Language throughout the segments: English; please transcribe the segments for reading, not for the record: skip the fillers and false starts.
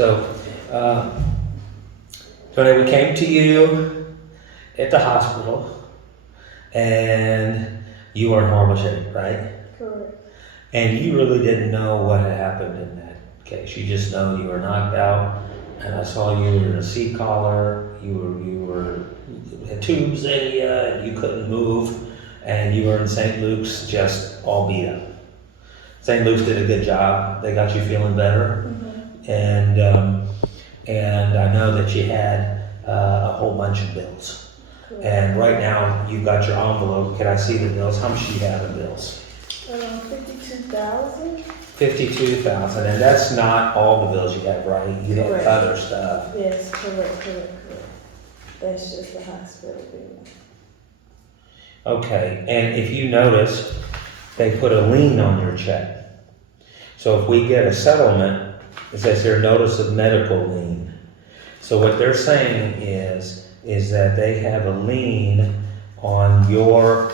So, Tony, we came to you at the hospital, and you were in horrible shape, right? Correct. And you really didn't know what had happened in that case. You just know you were knocked out, and I saw you in a seat collar. You had tubes in you, and you couldn't move, and you were in St. Luke's just all beat up. St. Luke's did a good job. They got you feeling better, and I know that you had a whole bunch of bills. Correct. And right now you got your envelope. Can I see the bills? How much do you have in bills? 52,000. 52,000, and that's not all the bills you have, right? You have Correct. other stuff. Yes, correct. That's just the hospital bill. Okay, and if you notice, they put a lien on your check. So if we get a settlement, it says here, notice of medical lien. So what they're saying is that they have a lien on your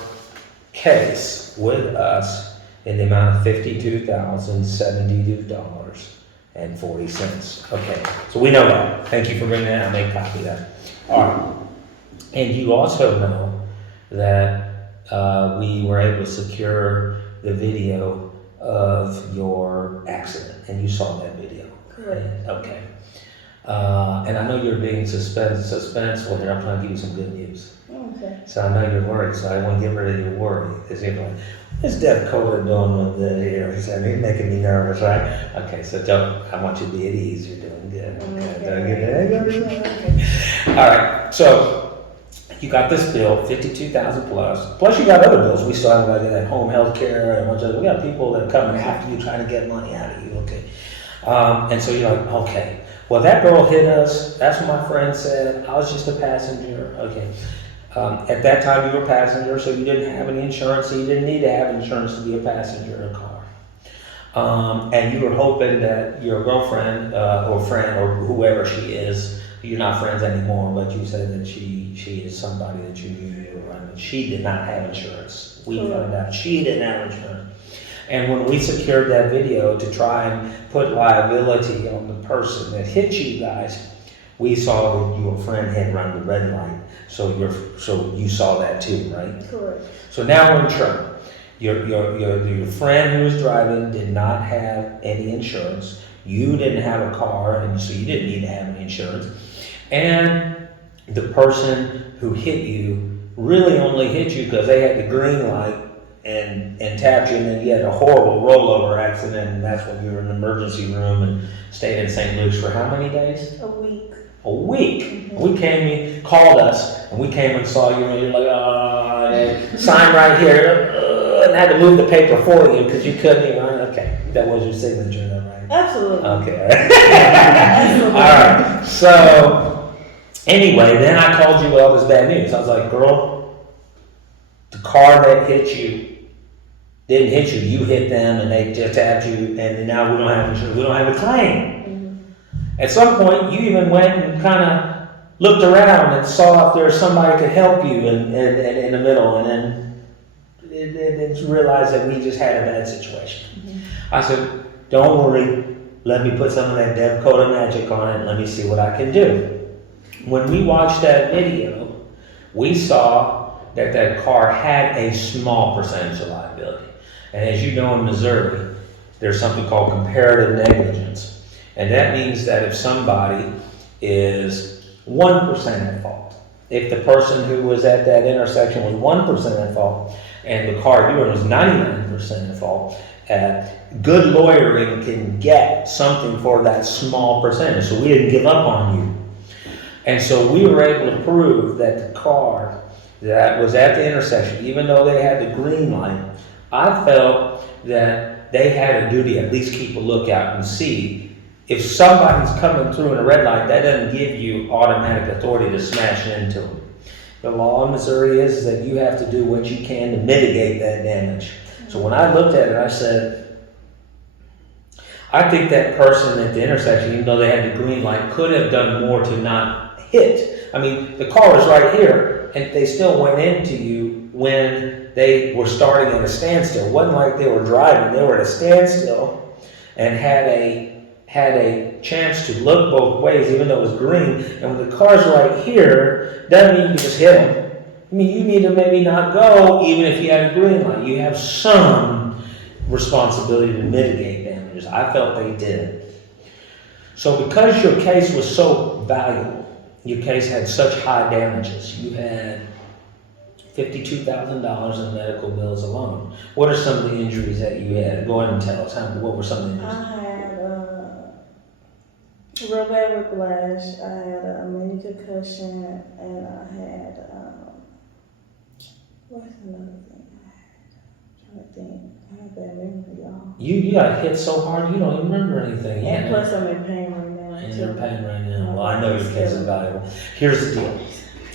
case with us in the amount of $52,072.40. Okay, so we know that. Thank you for bringing that. I'll make a copy of that. All right. And you also know that we were able to secure the video of your accident, and you saw that video. Correct. Okay. And I know you're being suspenseful here. I'm trying to give you some good news. Okay. So I know you're worried, so I want to get rid of your worry. Because you're like, what's Devkota doing with the here? He said, he's making me nervous, right? Okay, so I want you to be at ease. You're doing good. Okay. All right, so you got this bill, $52,000 plus you got other bills. We still have like that home health care and a bunch of, we got people that are coming after you trying to get money out of you, okay? And so you're like, okay, well that girl hit us, that's what my friend said, I was just a passenger, okay. At that time you were a passenger, so you didn't have any insurance, so you didn't need to have insurance to be a passenger in a car. And you were hoping that your girlfriend or friend or whoever she is, you're not friends anymore, but you said that she is somebody that you knew you were around. She did not have insurance. We found out she didn't have insurance. And when we secured that video to try and put liability on the person that hit you guys, we saw that your friend had run the red light. So you saw that too, right? Correct. So now we're in trouble. Your friend who was driving did not have any insurance. You didn't have a car, and so you didn't need to have any insurance. And the person who hit you really only hit you because they had the green light and tapped you, and then you had a horrible rollover accident, and that's when you were in the emergency room and stayed in St. Luke's for how many days? A week. A week. We came, you called us, and we came and saw you, and you're like, and sign right here, and had to move the paper for you because you couldn't even. Okay, that was your signature, though, right? Absolutely. Okay. All right. So anyway, then I called you with all this bad news. I was like, girl, the car that hit you didn't hit you. You hit them, and they just tapped you, and now we don't have insurance. We don't have a claim. At some point, you even went and kind of looked around and saw if there was somebody could help you in the middle, and then realized that we just had a bad situation. I said, don't worry, let me put some of that Devkota magic on it and let me see what I can do. When we watched that video, we saw that car had a small percentage of liability. And as you know in Missouri, there's something called comparative negligence. And that means that if somebody is 1% at fault, if the person who was at that intersection was 1% at fault, and the car you were in was 99% at fault, good lawyering can get something for that small percentage. So we didn't give up on you. And so we were able to prove that the car that was at the intersection, even though they had the green light, I felt that they had a duty to at least keep a lookout and see if somebody's coming through in a red light. That doesn't give you automatic authority to smash into them. The law in Missouri is that you have to do what you can to mitigate that damage. So when I looked at it, I said, I think that person at the intersection, even though they had the green light, could have done more to not hit. I mean, the car was right here, and they still went into you when they were starting at a standstill. It wasn't like they were driving. They were at a standstill and had had a chance to look both ways, even though it was green. And when the car's right here, doesn't mean you just hit them. I mean, you need to maybe not go, even if you had a green light. You have some responsibility to mitigate damages. I felt they did. So because your case was so valuable, your case had such high damages, you had $52,000 in medical bills alone. What are some of the injuries that you had? Go ahead and tell us. What were some of the injuries? I had real bad whiplash. I had a mini concussion, and I had what's another thing I had? I'm trying to think. I have bad memory, y'all. You got hit so hard you don't even remember anything. And plus I'm in pain right now. And you're in pain right now. Well, I know your case is valuable. Here's the deal.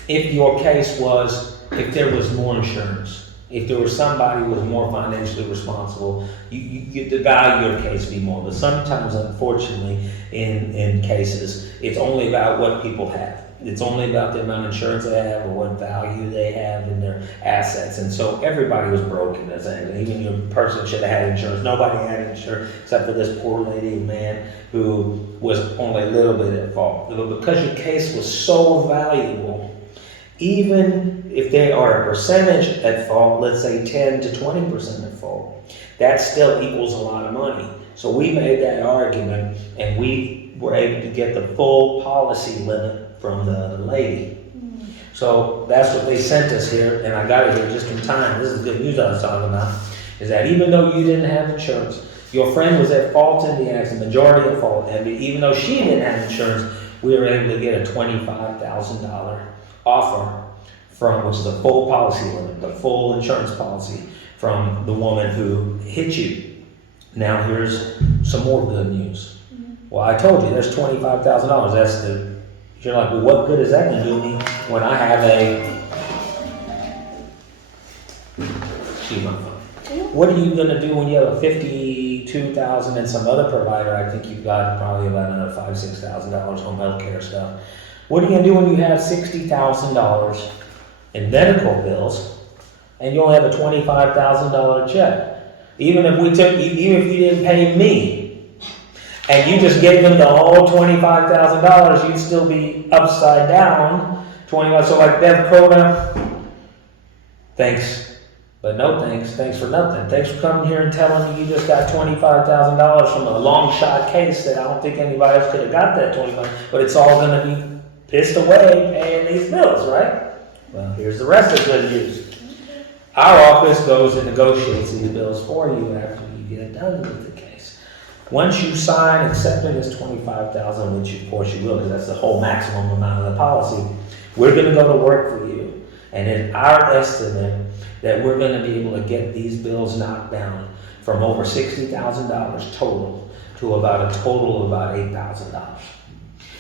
If your case was, if there was more insurance, if there was somebody who was more financially responsible, the value of your case would be more. But sometimes, unfortunately, in cases, it's only about what people have. It's only about the amount of insurance they have or what value they have in their assets. And so everybody was broken, as even your person should have had insurance. Nobody had insurance except for this poor lady and man who was only a little bit at fault. But because your case was so valuable, even if they are a percentage at fault, let's say 10 to 20% at fault, that still equals a lot of money. So we made that argument, and we were able to get the full policy limit from the other lady. So that's what they sent us here, and I got it here just in time. This is good news I was talking about, is that even though you didn't have insurance, your friend was at fault in the accident, majority at fault, and even though she didn't have insurance, we were able to get a $25,000 offer from, which is a full policy limit, the full insurance policy from the woman who hit you. Now here's some more good news. Well, I told you, there's $25,000. That's the, you're like, well, what good is that gonna do me when I have excuse my phone. What are you gonna do when you have a $52,000 and some other provider? I think you've got probably about another $5,000, $6,000 home health care stuff. What are you gonna do when you have $60,000 in medical bills and you only have a $25,000 check? Even if you didn't pay me, and you just gave them the whole $25,000, you'd still be upside down 21. So like Devkota, thanks, but no thanks. Thanks for nothing. Thanks for coming here and telling me you just got $25,000 from a long shot case that I don't think anybody else could have got that 25. But it's all going to be pissed away paying these bills, right? Well, here's the rest of the good news. Our office goes and negotiates these bills for you after you get done with the case. Once you sign accepting this $25,000, which of course you will, because that's the whole maximum amount of the policy, we're going to go to work for you. And it's our estimate that we're going to be able to get these bills knocked down from over $60,000 total to about a total of about $8,000.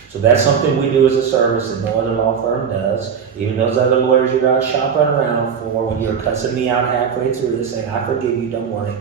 So that's something we do as a service that no other law firm does. Even those other lawyers you're out shopping around for when you're cussing me out halfway through this saying, I forgive you, don't worry.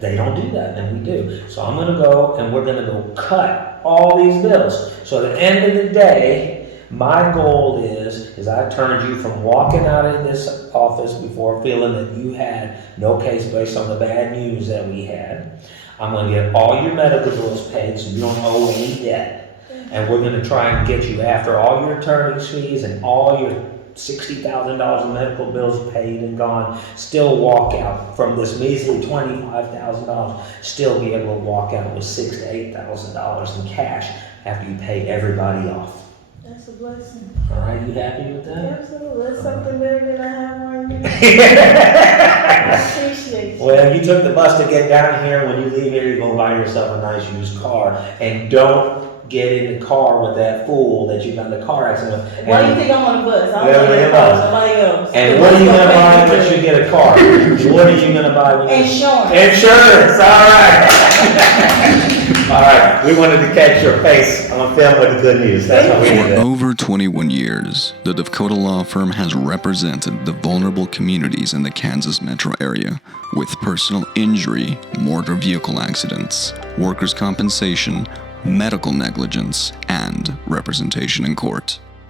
They don't do that, and we do. So I'm going to go, and we're going to go cut all these bills. So at the end of the day, my goal is I turned you from walking out of this office before feeling that you had no case based on the bad news that we had. I'm going to get all your medical bills paid so you don't owe any debt. And we're going to try and get you, after all your attorney's fees and all your $60,000 in medical bills paid and gone, still walk out from this measly $25,000, still be able to walk out with $6,000 to $8,000 in cash after you pay everybody off. That's a blessing. All right, you happy with that? Absolutely. That's something better than I have on you. I appreciate you. Well, you took the bus to get down here. When you leave here, you're going to buy yourself a nice used car. And don't get in the car with that fool that you got in the car accident with. Why do you think I'm on the bus? I'm Yeah, on the yeah, bus. Somebody else. And what are you going to buy once you get a car? What are you going to buy when you Insurance. Insurance, all right. All right, we wanted to catch your face on film with the good news. That's what we did. For over 21 years, the Devkota law firm has represented the vulnerable communities in the Kansas metro area with personal injury, motor vehicle accidents, workers' compensation, medical negligence, and representation in court.